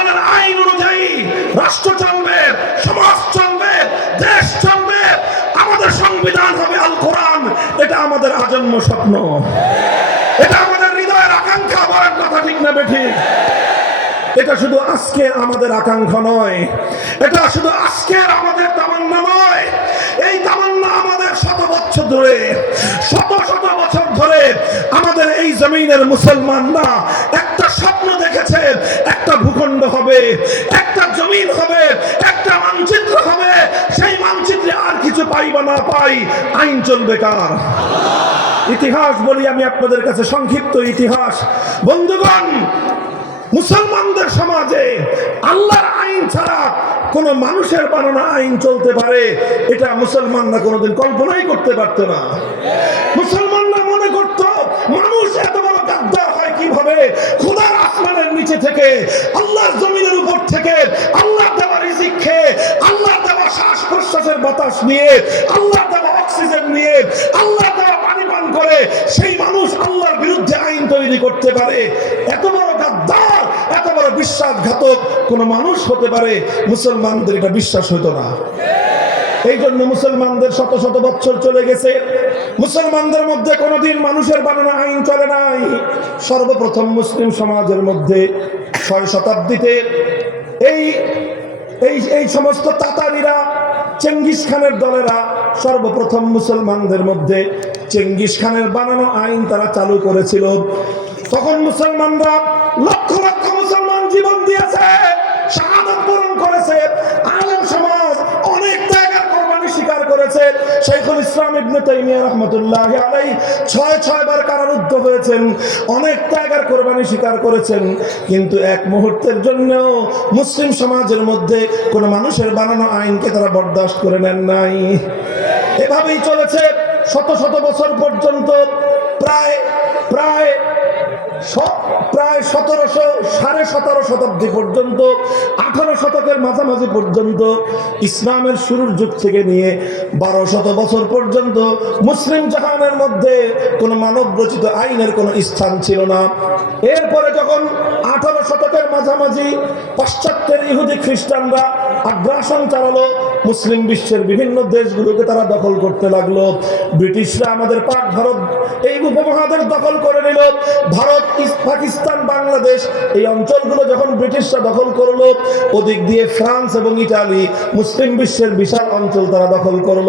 কোরআনের আইন অনুযায়ী রাষ্ট্র চলবে, সমাজ চলবে, দেশ চলবে, আমাদের সংবিধান হবে আল কোরআন। এটা আমাদের আজন্ম স্বপ্ন। এটা আমাদের হৃদয়ের আকাঙ্ক্ষা বলার কথা ঠিক না বেঠিক এটা শুধু আজকের আমাদের আকাঙ্ক্ষা নয়, এটা শুধু আজকের আমাদের তামান্না নয়, এই তামান্না আমাদের শত বছর ধরে, শত শত বছর ধরে আমাদের এই জমিনের মুসলমানরা একটা স্বপ্ন দেখেছে হবে, একটা জমিন হবে, একটা মানচিত্র হবে, সেই মানচিত্রে আর কিছু পাই বা না পাই, আইন চলবে কার? ইতিহাস বলি আমি আপনাদের কাছে সংক্ষিপ্ত ইতিহাস। বন্ধুগণ, মুসলমানদের সমাজে আল্লাহর আইন ছাড়া কোন মানুষের বানানো আইন চলতে পারে, এটা মুসলমানরা কোনোদিন কল্পনাই করতে পারতো না। মুসলমানরা মনে করত, মানুষ এত বড় গাদ্দার হয় কীভাবে? নিচে থেকে, আল্লাহর জমিনের উপর থেকে আল্লাহ দেওয়া রিজিক খেয়ে আল্লাহ দেওয়া শ্বাস প্রশ্বাসের বাতাস নিয়ে আল্লাহ দেওয়া অক্সিজেন নিয়ে আল্লাহ দেওয়া পানি পান করে, সেই মানুষ আল্লাহর বিরুদ্ধে আইন তৈরি করতে পারে। এত বড় গাদ্দার, এত বড় বিশ্বাসঘাতক কোন মানুষ হতে পারে, মুসলমানদের এটা বিশ্বাস হতো না। এই জন্য মুসলমানদের শত শত বছর চলে গেছে। মুসলমানদের মধ্যে কোনোদিন মানুষের বানানো আইন চলে নাই। সর্বপ্রথম মুসলিম সমাজের মধ্যে ছয় শতাব্দীতে এই এই এই সমস্ত তাতারিরা, চেঙ্গিস খানের দলেরা সর্বপ্রথম মুসলমানদের মধ্যে চেঙ্গিস খানের বানানো আইন তারা চালু করেছিল। তখন মুসলমানরা লক্ষ শেখুল ইসলাম ইবনে তাইমিয়া রহমতুল্লাহ আলাই ছয় ছয় বার কারারুদ্ধ হয়েছেন, অনেক ত্যাগের কোরবানি স্বীকার করেছেন, কিন্তু এক মুহূর্তের জন্যও মুসলিম সমাজের মধ্যে কোনো মানুষের বানানো আইনকে তারা বরদাস্ত করে নেন নাই। এভাবেই চলেছে, শত শত বছর পর্যন্ত প্রায় প্রায় প্রায় সতেরোশো, সাড়ে সতেরো শতাব্দী পর্যন্ত, আঠারো শতকের মাঝামাঝি পর্যন্ত ইসলামের শুরুর যুগ থেকে নিয়ে বারো শত বছর পর্যন্ত মুসলিম জাহানের মধ্যে কোনো মানব রচিত আইনের কোনো স্থান ছিল না। এরপরে যখন আঠারো শতকের মাঝামাঝি পাশ্চাত্যের ইহুদি খ্রিস্টানরা আগ্রাসন চালালো মুসলিম বিশ্বের বিভিন্ন দেশগুলোকে তারা দখল করতে লাগল। ব্রিটিশরা আমাদের পাক ভারত এই উপমহাদেশ দখল করে নিল। ভারত পাকিস্তান, বাংলাদেশ এই অঞ্চলগুলো যখন ব্রিটিশরা দখল করল, ওদিক দিয়ে ফ্রান্স এবং ইটালি মুসলিম বিশ্বের বিশাল অঞ্চল তারা দখল করল।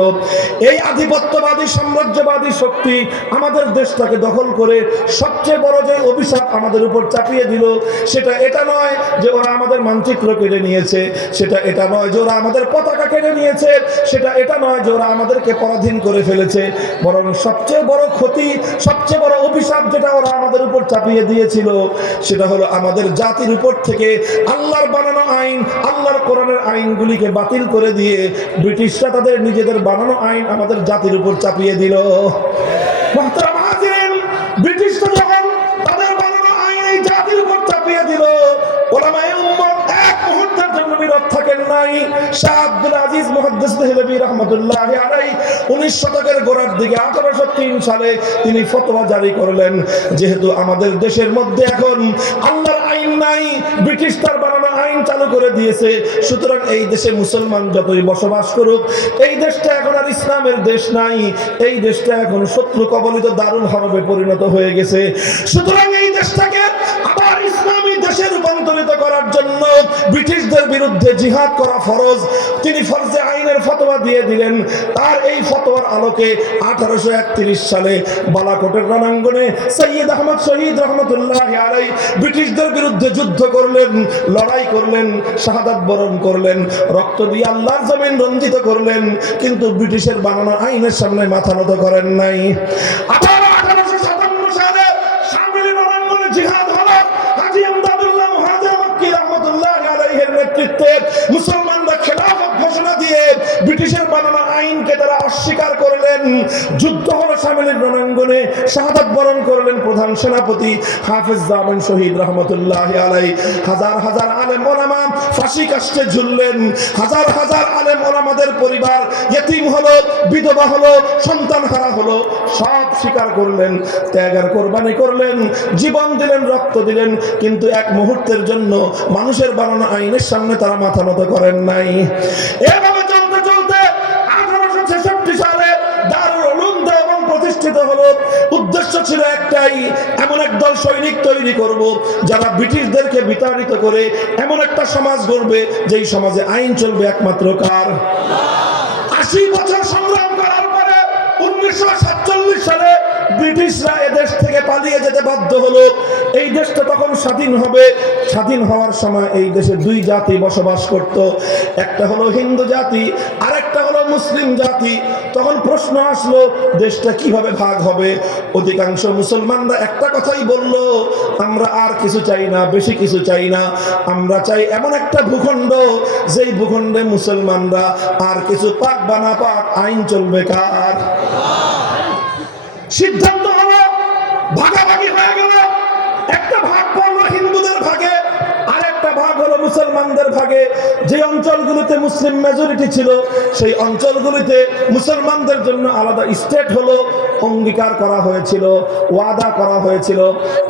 এই আধিপত্যবাদী, সাম্রাজ্যবাদী শক্তি আমাদের দেশটাকে দখল করে সবচেয়ে বড় যে অভিশাপ আমাদের উপর চাপিয়ে দিল, সেটা এটা নয় যে ওরা আমাদের মানচিত্র কেড়ে নিয়েছে, সেটা এটা নয় যে ওরা আমাদের পতাকা কেড়ে নিয়েছে, সেটা এটা নয় যে ওরা আমাদেরকে পরাধীন করে ফেলেছে। বরং সবচেয়ে বড় ক্ষতি, সবচেয়ে বড় অভিশাপ যেটা ওরা আমাদের উপর চাপিয়ে দিয়েছিল, সেটা হলো আমাদের জাতির উপর থেকে আল্লাহর বানানো আইন, আল্লাহর কোরআনের আইনগুলিকে বাতিল করে দিয়ে ব্রিটিশরা তাদের নিজেদের বানানো আইন আমাদের জাতির উপর চাপিয়ে দিল। ব্রিটিশরা যখন তাদের বানানো আইন এই জাতির উপর চাপিয়ে দিল মুহূর্তের নীরব থাকেন নাই। শাহ আব্দুল আজিজ মুহাদ্দিস দেহলভী রহমতুল্লাহ আলাই উনিশ শতকের গোড়ার দিকে আঠারোশো তিন সালে তিনি ফতোয়া জারি করলেন, যেহেতু আমাদের দেশের মধ্যে এখন আল্লাহর আইন নাই, ব্রিটিশ তার বানানো আইন চালু করে দিয়েছে। সুতরাং এই দেশে মুসলমান যতই বসবাস করুক, এই দেশটা এখন আর ইসলামের দেশ নাই, এই দেশটা এখন শত্রু কবলিত দারুল হরবে পরিণত হয়ে গেছে। সুতরাং এই দেশটাকে জন্য ব্রিটিশদের বিরুদ্ধে জিহাদ করা ফরজ। তিনি ফরজে আইনের ফতোয়া দিয়ে দিলেন। তার এই ফতোয়ার আলোকে আঠারোশো একত্রিশ সালে বালাকোটের রণাঙ্গনে সৈয়দ আহমদ শহীদ রহমতুল্লাহ আলাই ব্রিটিশদের বিরুদ্ধে যুদ্ধ করলেন, লড়াই করলেন, শাহাদাত বরণ করলেন, রক্ত দিয়ে আল্লাহর জমিন রঞ্জিত করলেন, কিন্তু ব্রিটিশের বানানো আইনের সামনে মাথা নত করেন নাই। আবার ব্রিটিশের বানানো আইনকে তারা অস্বীকার করলেন। যুদ্ধ হলো সামিলের রণাঙ্গনে, শাহাদাত বরণ করলেন প্রধান সেনাপতি হাফেজ জামান শহীদ রহমতুল্লাহ আলাই হাজার হাজার আলেম ওলামা ফাঁসি কাষ্টে ঝুললেন। হাজার হাজার আলেম ওলামাদের পরিবার ইয়েতিম হলো, বিধবা হলো সন্তান হারা হলো, সব স্বীকার করলেন, ত্যাগের কোরবানি করলেন, জীবন দিলেন, রক্ত দিলেন, কিন্তু এক মুহূর্তের জন্য মানুষের বানানো আইনের সামনে তারা মাথা নত করেন নাই। এভাবে একটাই এমন একদল সৈনিক তৈরি করব, যারা ব্রিটিশদেরকে বিতাড়িত করে এমন একটা সমাজ গড়বে, যেই সমাজে আইন চলবে একমাত্র কার? আশি বছর সংগ্রাম করার পরে উনিশশো সাতচল্লিশ সালে ব্রিটিশরা এদেশ থেকে পালিয়ে যেতে বাধ্য হলো। এই দেশটা তখন স্বাধীন হবে। স্বাধীন হওয়ার সময় এই দেশে দুই জাতি বসবাস করত। একটা হলো হিন্দু জাতি আর মুসলিম জাতি, তখন প্রশ্ন আসলো, দেশটা কীভাবে ভাগ হবে? অধিকাংশ মুসলমানরা একটা কথাই বলল, আমরা আর কিছু চাই না, বেশি কিছু চাই না। আমরা চাই এমন একটা ভূখণ্ড, যেই ভূখণ্ডে মুসলমানরা আর কিছু পাক বা না পাক আইন চলবে কার? সিদ্ধান্ত হলো, ভাগাভাগি হয়ে গেল। একটা ভাগ পড়ল হিন্দুদের ভাগে আর একটা ভাগ হলো মুসলমানদের ভাগে যে অঞ্চলগুলিতে মুসলিম মেজরিটি ছিল, সেই অঞ্চলগুলিতে মুসলমানদের জন্য আলাদা স্টেট হলো, অঙ্গীকার করা হয়েছিল, ওয়াদা করা হয়েছিল।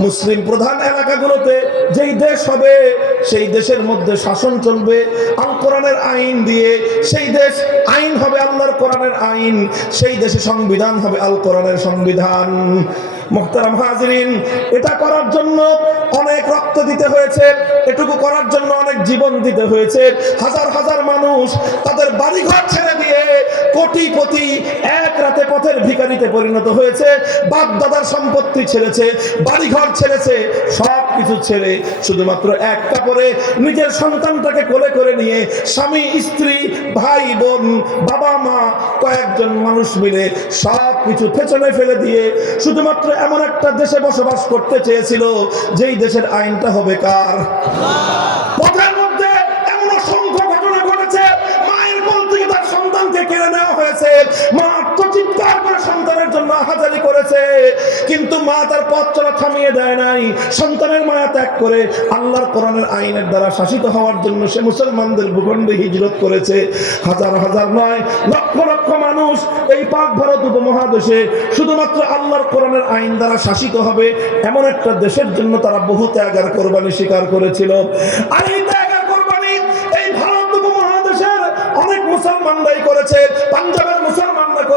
মুসলিম প্রধান এলাকাগুলোতে যেই দেশ হবে, সেই দেশের মধ্যে শাসন চলবে। আল কোরআনের আইন দিয়ে সেই দেশ আইন হবে আল্লাহর কোরআনের আইন, সেই দেশে সংবিধান হবে আল কোরআনের সংবিধান। মোহতারাম হাজরিন, এটা করার জন্য রক্ত দিতে হয়েছে, এটুকু করার জন্য অনেক জীবন দিতে হয়েছে। হাজার হাজার মানুষ তাদের বাড়িঘর ছেড়ে দিয়ে কোটিপতি এক রাতে পথের ভিখারিতে পরিণত হয়েছে। বাপ দাদার সম্পত্তি ছেড়েছে, বাড়িঘর ছেড়েছে সব কিছু ছেড়ে শুধুমাত্র একটা করে নিজের সন্তানটাকে কোলে করে নিয়ে স্বামী, স্ত্রী, ভাই, বোন, বাবা, মা, কয়েকজন মানুষ মিলে সব কিছু পেছনে ফেলে দিয়ে শুধুমাত্র এমন একটা দেশে বসবাস করতে চেয়েছিল, যেই দেশের আইনটা হবে কার? পথের হাজারি করেছে, কিন্তু মা তার পথ থামিয়ে দেয় নাই। সন্তানের মায়া ত্যাগ করে আল্লাহর কোরআনের আইনের দ্বারা শাসিত হওয়ার জন্য সে মুসলমানদের ভূখণ্ডে হিজরত করেছে। হাজার হাজার নয়, লক্ষ লক্ষ মানুষ এই পাক ভারত উপমহাদেশে শুধুমাত্র আল্লাহর কোরআনের আইন দ্বারা শাসিত হবে, এমন একটা দেশের জন্য তারা বহু ত্যাগার কোরবানি স্বীকার করেছিল। এই ভারত উপমহাদেশের অনেক মুসলমানরাই করেছে। পাঞ্জাবের মুসলমানরা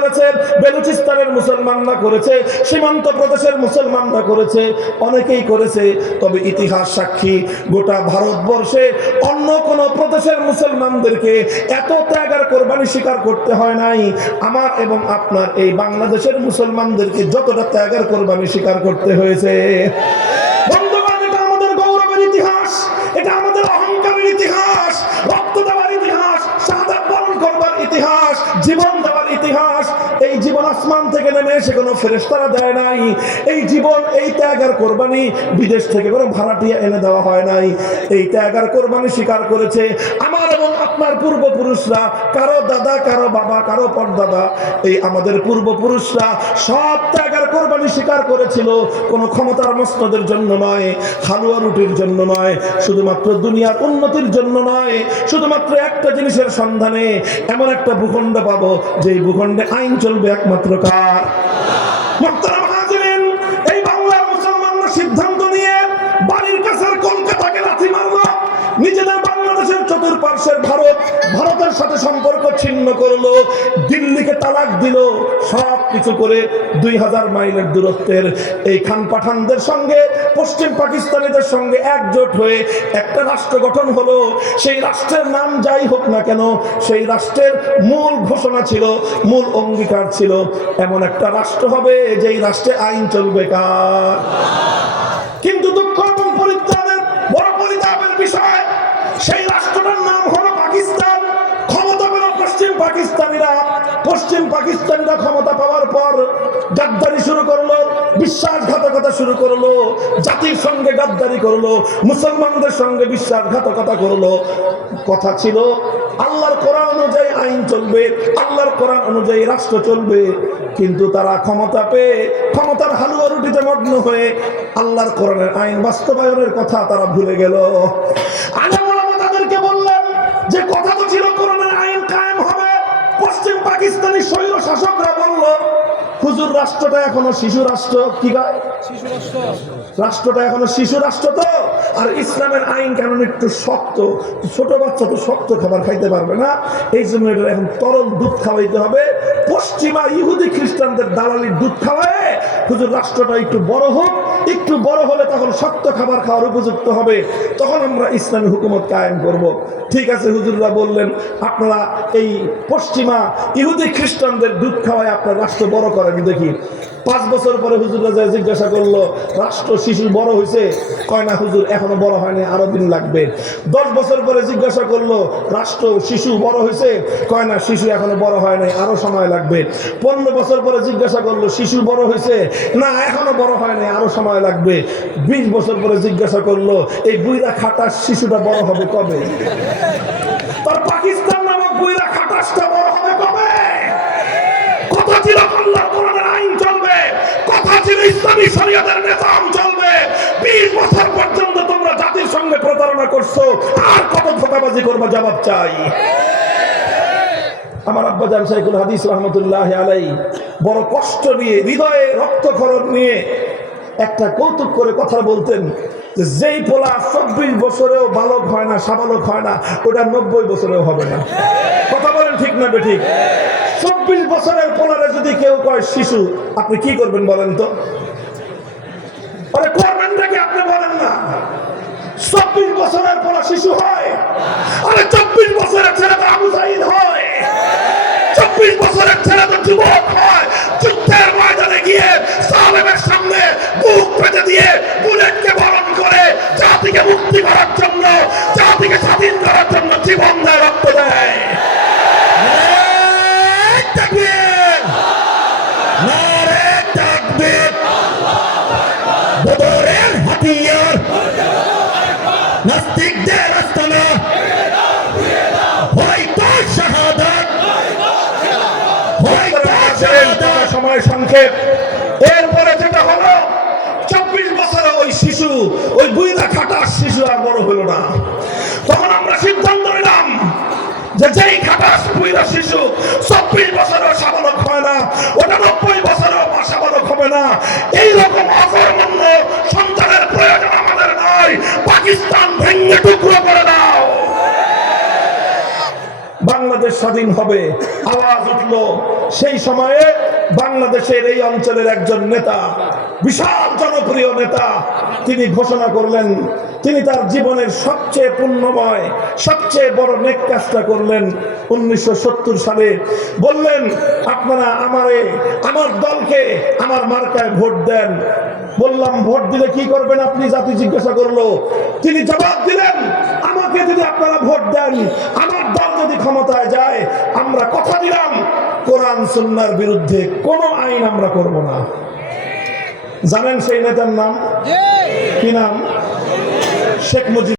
করেছে বেলুচিস্তানের মুসলমানরা করেছে, সীমান্ত প্রদেশের মুসলমানরা করেছে, অনেকেই করেছে, তবে ইতিহাস সাক্ষী, গোটা ভারতবর্ষে অন্য কোন প্রদেশের মুসলমানদেরকে এত ত্যাগ আর কোরবানি স্বীকার করতে হয় নাই। আমার এবং আপনার এই বাংলাদেশের মুসলমানদেরকে যতটা ত্যাগ আর কোরবানি স্বীকার করতে হয়েছে। আসমান থেকে নেমে এসে কোনো ফেরেস্তারা দেয় নাই। এই জীবন, এই ত্যাগ আর কোরবানি বিদেশ থেকে কোনো ভাড়াটিয়া এনে দেওয়া হয় নাই। এই ত্যাগ আর কোরবানি স্বীকার করেছে আমার এবং আপনার পূর্বপুরুষরা, কারও দাদা, কারও বাবা, কারও পর দাদা এই আমাদের পূর্বপুরুষরা সব ত্যাগ আর স্বীকার করেছিল, কোনো ক্ষমতার মস্তদের জন্য নয়, হালুয়া রুটির জন্য নয়, শুধুমাত্র দুনিয়ার উন্নতির জন্য নয়, শুধুমাত্র একটা জিনিসের সন্ধানে এমন একটা ভূখণ্ড পাবো, যেই ভূখণ্ডে আইন চলবে একমাত্র কার? ভারত, ভারতের সাথে সম্পর্ক ছিন্ন করল, দিল্লিকে তালাক দিল, সব কিছু করে দুই হাজার মাইলের দূরত্বের এই খান পাঠানদের সঙ্গে, পশ্চিম পাকিস্তানিদের সঙ্গে একজোট হয়ে একটা রাষ্ট্র গঠন হলো। সেই রাষ্ট্রের নাম যাই হোক না কেন, সেই রাষ্ট্রের মূল ঘোষণা ছিল, মূল অঙ্গীকার ছিল। এমন একটা রাষ্ট্র হবে যেই রাষ্ট্রে আইন চলবে কার? পাকিস্তানিরা, পশ্চিম পাকিস্তানিরা ক্ষমতা পাওয়ার পর গাদ্দারি শুরু করল, বিশ্বাসঘাতকতা শুরু করল, জাতির সঙ্গে গাদ্দারি করল, মুসলমানদের সঙ্গে বিশ্বাসঘাতকতা করল। কথা ছিল, আল্লাহর কোরআন অনুযায়ী আইন চলবে, আল্লাহর কোরআন অনুযায়ী রাষ্ট্র চলবে, কিন্তু তারা ক্ষমতা পেয়ে, ক্ষমতার হালুয়া রুটিতে মগ্ন হয়ে আল্লাহর কোরআনের আইন বাস্তবায়নের কথা তারা ভুলে গেল। পাকিস্তানি সৈন্য শাসকরা বলল, হুজুর, রাষ্ট্রটা এখনও শিশু রাষ্ট্র, কি রাষ্ট্রটা এখনও শিশু রাষ্ট্র তো, আর ইসলামের আইন কানুন একটু শক্ত, ছোট বাচ্চা তো শক্ত খাবার খাইতে পারবে না, এই জন্য এটা এখন তরল দুধ খাওয়াইতে হবে। পশ্চিমা ইহুদি খ্রিস্টানদের দালালির দুধ খাওয়ায়? হুজুর, রাষ্ট্রটা একটু বড় হোক, একটু বড় হলে তখন শক্ত খাবার খাওয়ার উপযুক্ত হবে। তখন আমরা ইসলামী হুকুমত কায়েম করব। ঠিক আছে, হুজুররা বললেন, আপনারা এই পশ্চিমা ইহুদি খ্রিস্টানদের দুধ খাওয়ায় আপনার রাষ্ট্র বড় করেন দেখি। পাঁচ বছর পরে হুজুররা যায় জিজ্ঞাসা করল, রাষ্ট্র শিশু বড় হয়েছে কয়, না হুজুর, এখনও বড় হয়নি, আরও দিন লাগবে। দশ বছর পরে জিজ্ঞাসা করল, রাষ্ট্র শিশু বড় হয়েছে কয়, না, শিশু এখনও বড় হয় নাই, আরও সময় লাগবে। পনেরো বছর পরে জিজ্ঞাসা করল, শিশু বড় হয়েছে না, এখনও বড় হয় নাই, আরও সময় লাগবে। বিশ বছর পরে জিজ্ঞাসা করল, এই বুইরা খাটার শিশুটা বড় হবে কবে? তার পাকিস্তান নামক বুইরা খাটাসটা বড় হবে কবে? ছিল আইন চলবে, কথা ছিল ইসলামী নিজাম চলবে। 20 বছর পর্যন্ত তোমরা জাতির সঙ্গে প্রতারণা করছ, আর কত ধোকাবাজি করবা, জবাব চাই। আমার আব্বা জান শাইখুল হাদিস রহমতুল্লাহ আলাই বড় কষ্ট নিয়ে, হৃদয়ে রক্তক্ষরণ নিয়ে একটা কৌতুক করে কথা বলতেন যেই পোলা চব্বিশ বছরেও বালক হয় না, সাবালক হয় না, ওটা নব্বই বছরেও হবে না। কথা বলেন ঠিক না বেঠিক? চব্বিশ বছরের পোলারে যদি কেউ কয় শিশু, আপনি কি করবেন বলেন তো? চব্বিশ বছরের পোলা শিশু হয়, আরে চব্বিশ বছরের ছেলে তো আবু সাইদ হয়। চব্বিশ বছরের ছেলে তো যুবক হয়। যুদ্ধের ময়দানে গিয়ে সালেমের সামনে বুক পেতে দিয়ে বুলেটকে বরণ করে জাতিকে মুক্তি করার জন্য, জাতিকে স্বাধীন করার জন্য জীবন দেয়, রক্ত দেয়। সময় এরপরে যেটা হলো, চব্বিশ বছরে ওই শিশু, ওই বুইরা খাটার শিশু আর বড় হলো না। তখন আমরা সিদ্ধান্ত নিলাম যে যেই খাটাস বুইরা শিশু চব্বিশ বছরেও সাবালক হয় না, ওটা নব্বই বছরেও সাবালক হবে না। এইরকম অকর্মণ্য স্বাধীন হবে। আওয়াজ উঠল। সেই সময়ে বাংলাদেশের এই অঞ্চলের একজন নেতা, বিশাল জনপ্রিয় নেতা, তিনি ঘোষণা করলেন, তিনি তার জীবনের সবচেয়ে পুণ্যময়, সবচেয়ে বড় নেক কাজটা করলেন উনিশশো সালে। বললেন, আপনারা আমারে, আমার দলকে, আমার মার্কায় ভোট দেন। বললাম, ভোট দিলে কি করবেন আপনি? জাতি জিজ্ঞাসা করল। তিনি জবাব দিলেন, আমাকে যদি আপনারা ভোট দেন আমার দল যদি ক্ষমতায় যায় আমরা কথা দিলাম কোরআন সুন্নার বিরুদ্ধে কোনো আইন আমরা করব না। জানেন সেই নেতার নাম? কি নাম? শেখ মুজিব